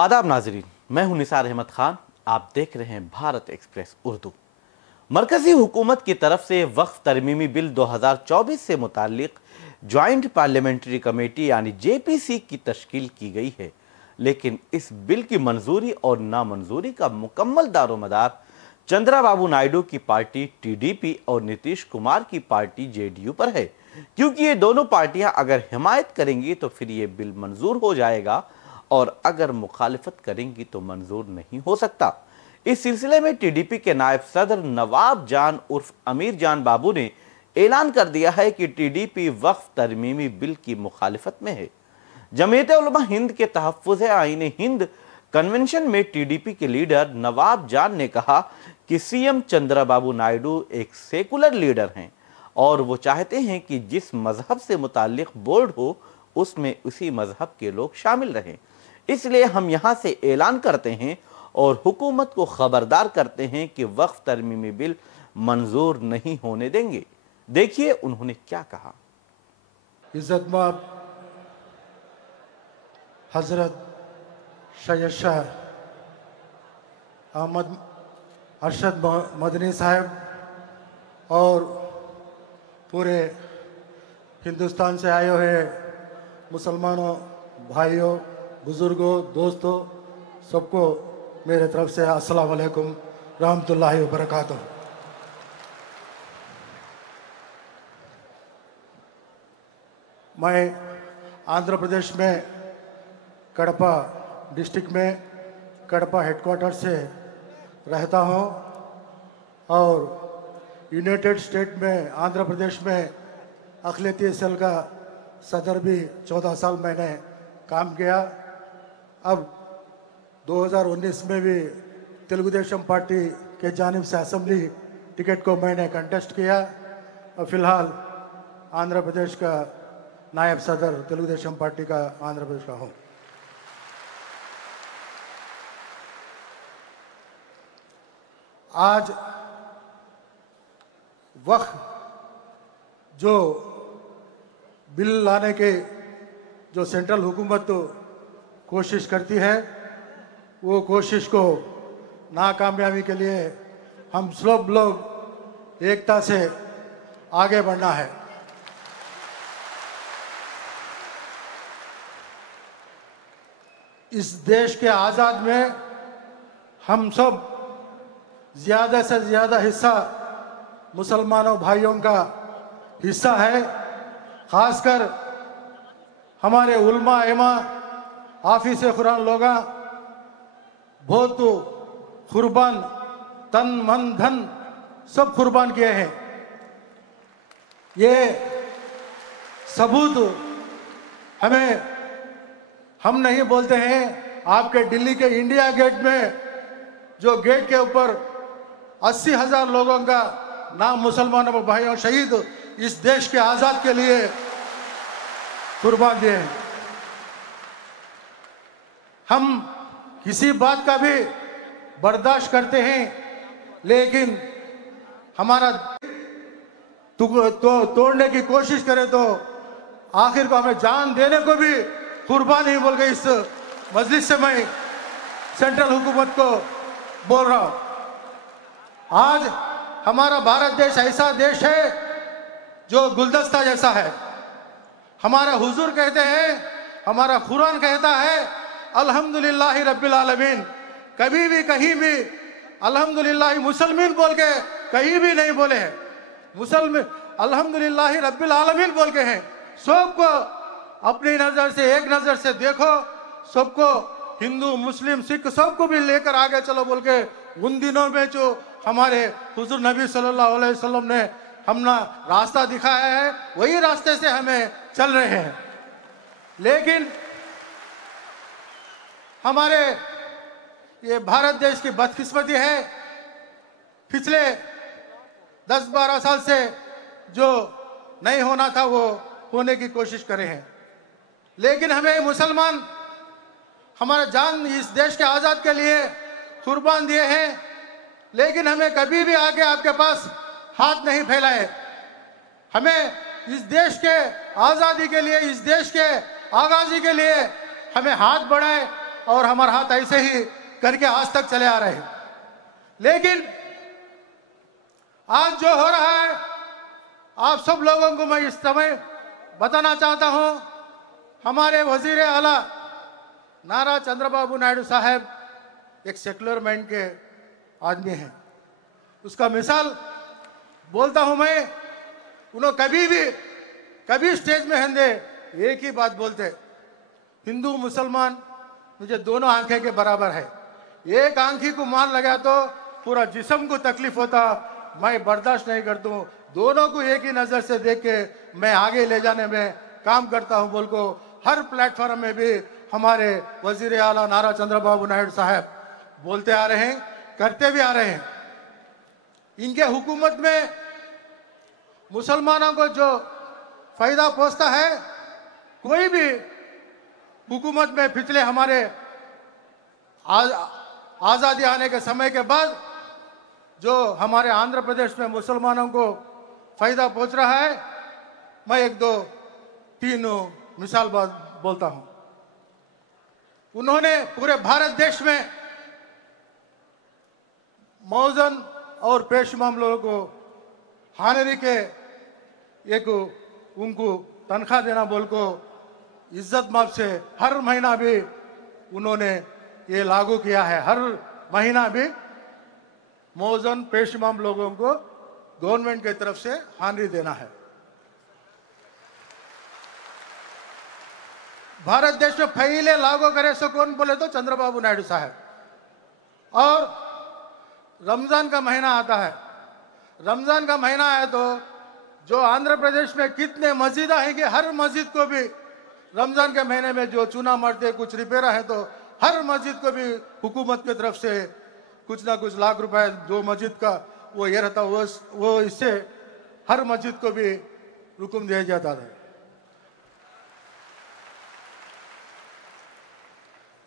आदाब नाजरीन, मैं हूं निसार अहमद खान। आप देख रहे हैं भारत एक्सप्रेस उर्दू। मरकजी हुकूमत की तरफ से वक्फ तरमीमी बिल 2024 से मुताल्लिक ज्वाइंट पार्लियामेंट्री कमेटी यानी JPC की तश्कील की गई है, लेकिन इस बिल की मंजूरी और नामंजूरी का मुकम्मल दारोमदार चंद्राबाबू नायडू की पार्टी TDP और नीतीश कुमार की पार्टी JDU पर है, क्योंकि ये दोनों पार्टियां अगर हिमायत करेंगी तो फिर ये बिल मंजूर हो जाएगा और अगर मुखालिफत करेंगी तो मंजूर नहीं हो सकता। इस सिलसिले में TDP के नायब सदर नवाब जान उर्फ अमीर जान बाबू ने ऐलान कर दिया है कि TDP वक्फ तरमीमी बिल की मुखालिफत में है। जमीयत उलमा हिंद के तहफ़्फ़ुज़ आईन हिंद कन्वेंशन में TDP के लीडर नवाब जान ने कहा कि CM चंद्राबाबू नायडू एक सेकुलर लीडर हैं और वो चाहते हैं कि जिस मजहब से मुताल्लिक बोर्ड हो उसमें उसी मजहब के लोग शामिल रहें। इसलिए हम यहाँ से ऐलान करते हैं और हुकूमत को खबरदार करते हैं कि वक्फ तरमीमी बिल मंजूर नहीं होने देंगे। देखिए उन्होंने क्या कहा। इज्जतमाब हजरत सैयद शाह अहमद अरशद मदनी साहब और पूरे हिंदुस्तान से आए हुए मुसलमानों भाइयों बुजुर्गों दोस्तों सबको मेरे तरफ से अस्सलाम वालेकुम रहमतुल्लाहि व बरकातुहू। मैं आंध्र प्रदेश में कड़पा डिस्ट्रिक्ट में कड़पा हेडक्वार्टर से रहता हूं और यूनाइटेड स्टेट में आंध्र प्रदेश में अक़लियती सेल का सदर भी 14 साल मैंने काम किया। अब 2019 में भी तेलुगु देशम पार्टी के जानिब से असेंबली टिकट को मैंने कंटेस्ट किया और फिलहाल आंध्र प्रदेश का नायब सदर तेलुगु देशम पार्टी का आंध्र प्रदेश का हूँ। आज वक्फ जो बिल लाने के जो सेंट्रल हुकूमत तो कोशिश करती है, वो कोशिश को नाकामयाबी के लिए हम सब लोग एकता से आगे बढ़ना है। इस देश के आज़ाद में हम सब ज़्यादा से ज़्यादा हिस्सा मुसलमानों भाइयों का हिस्सा है। खासकर हमारे उलमा इमा हाफिज़ कुरान लोग बहुत कुर्बान तन मन धन सब कुर्बान किए हैं। ये सबूत हम नहीं बोलते हैं। आपके दिल्ली के इंडिया गेट में जो गेट के ऊपर 80,000 लोगों का नाम मुसलमानों भाइयों शहीद इस देश के आज़ाद के लिए कुर्बान दिए हैं। हम किसी बात का भी बर्दाश्त करते हैं, लेकिन हमारा तोड़ने की कोशिश करें तो आखिर को हमें जान देने को भी कुर्बान नहीं बोल गए। इस मजलिस से मैं सेंट्रल हुकूमत को बोल रहा हूं। आज हमारा भारत देश ऐसा देश है जो गुलदस्ता जैसा है। हमारा हुजूर कहते हैं, हमारा कुरान कहता है अल्हम्दुलिल्लाह रब्बिल आलमीन। कभी भी कहीं भी अल्हम्दुलिल्लाह मुसलमान बोल के कहीं भी नहीं बोले हैं। मुसलमान अल्हम्दुलिल्लाह रब्बिल आलमीन बोल के हैं। सबको अपनी नजर से एक नजर से देखो, सबको हिंदू मुस्लिम सिख सबको भी लेकर आगे चलो बोल के उन दिनों में जो हमारे हुजूर नबी सल्लल्लाहु अलैहि वसल्लम ने हमने रास्ता दिखाया है, वही रास्ते से हमें चल रहे हैं। लेकिन हमारे ये भारत देश की बदकिस्मती है, पिछले 10-12 साल से जो नहीं होना था वो होने की कोशिश करे हैं। लेकिन हमें मुसलमान हमारा जान इस देश के आज़ाद के लिए कुर्बान दिए हैं, लेकिन हमें कभी भी आके आपके पास हाथ नहीं फैलाए। हमें इस देश के आज़ादी के लिए, इस देश के आगाजी के लिए हमें हाथ बढ़ाए, और हमारा हाथ ऐसे ही करके आज तक चले आ रहे हैं। लेकिन आज जो हो रहा है, आप सब लोगों को मैं इस समय बताना चाहता हूं, हमारे वजीर आला नारा चंद्रबाबू नायडू साहब एक सेक्युलर माइंड के आदमी हैं। उसका मिसाल बोलता हूं मैं, उन्होंने कभी स्टेज में हंदे एक ही बात बोलते, हिंदू मुसलमान मुझे दोनों आंखें के बराबर है, एक आंखी को मार लगा तो पूरा जिस्म को तकलीफ होता, मैं बर्दाश्त नहीं करता हूं, दोनों को एक ही नजर से देख के मैं आगे ले जाने में काम करता हूं बोल को हर प्लेटफॉर्म में भी हमारे वजीर आला नारा चंद्रबाबू नायडू साहब बोलते आ रहे हैं, करते भी आ रहे हैं। इनके हुकूमत में मुसलमानों को जो फायदा पहुंचता है, कोई भी हुकूमत में पिछले हमारे आजादी आने के समय के बाद जो हमारे आंध्र प्रदेश में मुसलमानों को फायदा पहुंच रहा है, मैं एक दो तीन मिसाल बोलता हूं। उन्होंने पूरे भारत देश में मौजन और पेशमाम लोगों को हानरी के एक उनको तनख्वाह देना बोल को इज्जत माफ से हर महीना भी उन्होंने ये लागू किया है। हर महीना भी मौजन पेशमाम लोगों को गवर्नमेंट की तरफ से हानरी देना है। भारत देश में पहले लागू करे सो कौन बोले तो चंद्रबाबू नायडू साहब। और रमजान का महीना आता है, रमजान का महीना है तो जो आंध्र प्रदेश में कितने मस्जिद हैं कि हर मस्जिद को भी रमजान के महीने में जो चूना मरते कुछ रिपेयरा है तो हर मस्जिद को भी हुकूमत की तरफ से कुछ ना कुछ लाख रुपए जो मस्जिद का वो ये रहता, वो इससे हर मस्जिद को भी हुक्म दिया जाता है।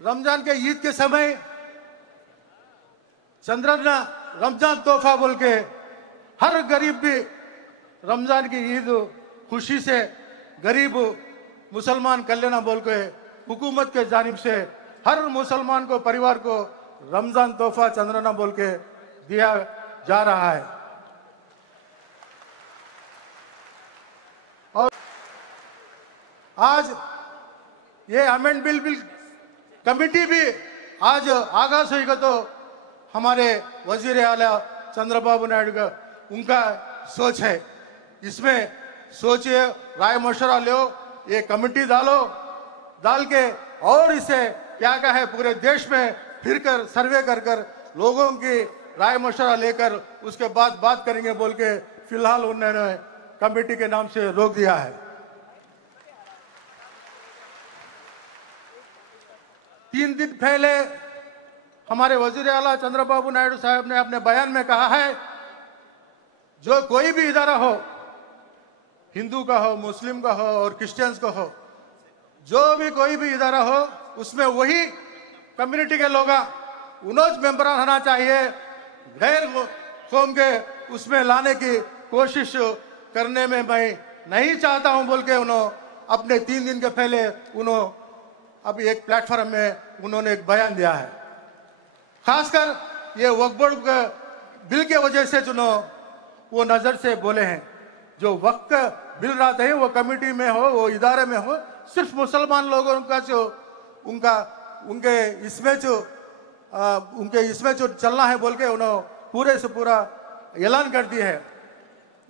रमजान के ईद के समय रमजान तोहफा बोल के हर गरीब भी रमजान की ईद खुशी से गरीब मुसलमान कर लेना बोल के हुकूमत के जानिब से हर मुसलमान को परिवार को रमजान तोहफा चंद्रना बोल के दिया जा रहा है। और आज ये अमेंड बिल कमेटी भी आज आगाज होगा तो हमारे वजीर आला चंद्रबाबू नायडू का उनका सोच है, इसमें सोचिए, राय मशवरा लो, ये कमेटी डाल के और इसे क्या क्या है पूरे देश में फिर कर सर्वे कर लोगों की राय मशवरा लेकर उसके बाद बात करेंगे बोल के फिलहाल उन्होंने कमेटी के नाम से रोक दिया है। 3 दिन पहले हमारे वजीर आला चंद्रबाबू नायडू साहब ने अपने बयान में कहा है, जो कोई भी इदारा हो, हिंदू का हो, मुस्लिम का हो और क्रिश्चियंस का हो, जो भी कोई भी इदारा हो उसमें वही कम्युनिटी के लोग उन्होंने मेंबर होना चाहिए। गैर कौम के उसमें लाने की कोशिश करने में मैं नहीं चाहता हूं बोल के उन्होंने अपने 3 दिन के पहले अभी एक प्लेटफॉर्म में उन्होंने एक बयान दिया है। खासकर ये वक्फ बोर्ड बिल के वजह से जो वो नजर से बोले हैं, जो वक्फ बिल रहते हैं वो कमेटी में हो, वो इदारे में हो, सिर्फ मुसलमान लोगों का जो उनके इसमें जो चलना है बोल के उन्होंने पूरे से पूरा ऐलान कर दिया है।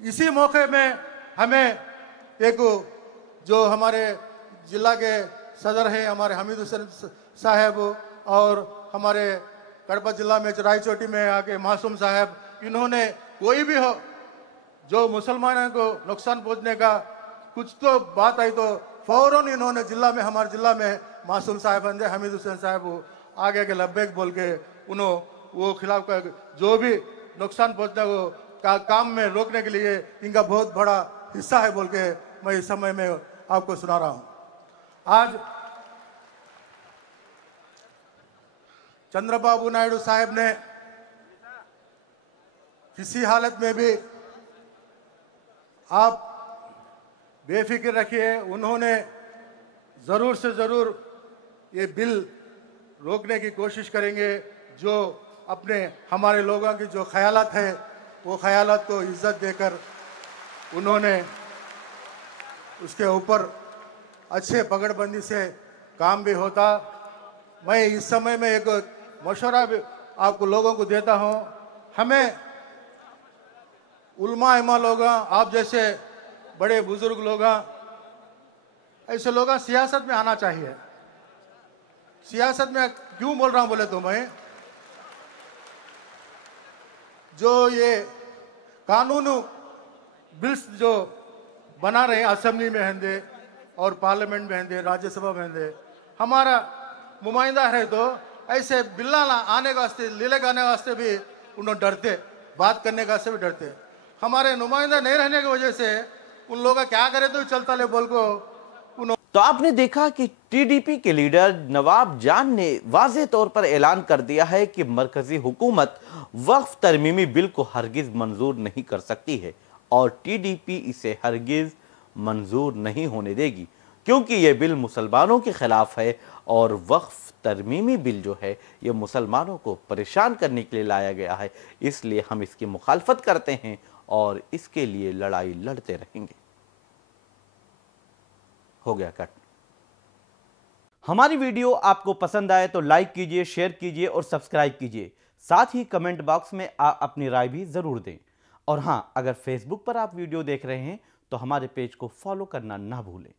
इसी मौके में हमें एक जो हमारे जिला के सदर हैं हमारे हमीद हुसैन साहब और हमारे कड़पा जिला में रायचोटी में आके मासूम साहब, इन्होंने कोई भी हो जो मुसलमानों को नुकसान पहुंचने का कुछ तो बात आई तो फौरन इन्होंने जिला में हमारे जिला में मासूम साहब अंदे हमीद हुसैन साहब आगे के लब्बैक बोल के उन्होंने वो खिलाफ का जो भी नुकसान पहुंचने को काम में रोकने के लिए इनका बहुत बड़ा हिस्सा है बोल के मैं इस समय में आपको सुना रहा हूं। आज चंद्रबाबू नायडू साहब ने किसी हालत में भी आप बेफिक्र रखिए, उन्होंने जरूर से जरूर ये बिल रोकने की कोशिश करेंगे। जो अपने हमारे लोगों की जो ख्यालात है वो ख्यालात को इज्जत देकर उन्होंने उसके ऊपर अच्छे पकड़बंदी से काम भी होता। मैं इस समय में एक मशवरा भी आपको लोगों को देता हूं। हमें उलमा इमा लोग, आप जैसे बड़े बुजुर्ग लोग, ऐसे लोग सियासत में आना चाहिए। सियासत में क्यों बोल रहा हूं बोले तो मैं, जो ये कानून बिल्स जो बना रहे असेंबली में हंदे और पार्लियामेंट में हंदे, राज्यसभा में हंदे, हमारा नुमाइंदा है तो ऐसे बिल्ला आने के वास्ते, लीले गाने वास्ते भी उन्होंने डरते, बात करने का से भी डरते। हमारे नुमाइंदा नहीं रहने की वजह से उन लोगों का क्या करे तो चलता ले बोल को। तो आपने देखा कि टीडीपी के लीडर नवाब जान ने वाज़ेह तौर पर ऐलान कर दिया है कि मरकजी हुकूमत वक्फ तरमीमी बिल को हरगिज मंजूर नहीं कर सकती है और टीडीपी इसे हरगिज मंजूर नहीं होने देगी, क्योंकि यह बिल मुसलमानों के खिलाफ है और वक्फ तरमीमी बिल जो है ये मुसलमानों को परेशान करने के लिए लाया गया है। इसलिए हम इसकी मुखालफत करते हैं और इसके लिए लड़ाई लड़ते रहेंगे। हो गया कट। हमारी वीडियो आपको पसंद आए तो लाइक कीजिए, शेयर कीजिए और सब्सक्राइब कीजिए। साथ ही कमेंट बॉक्स में अपनी राय भी जरूर दें। और हां, अगर फेसबुक पर आप वीडियो देख रहे हैं तो हमारे पेज को फॉलो करना ना भूलें।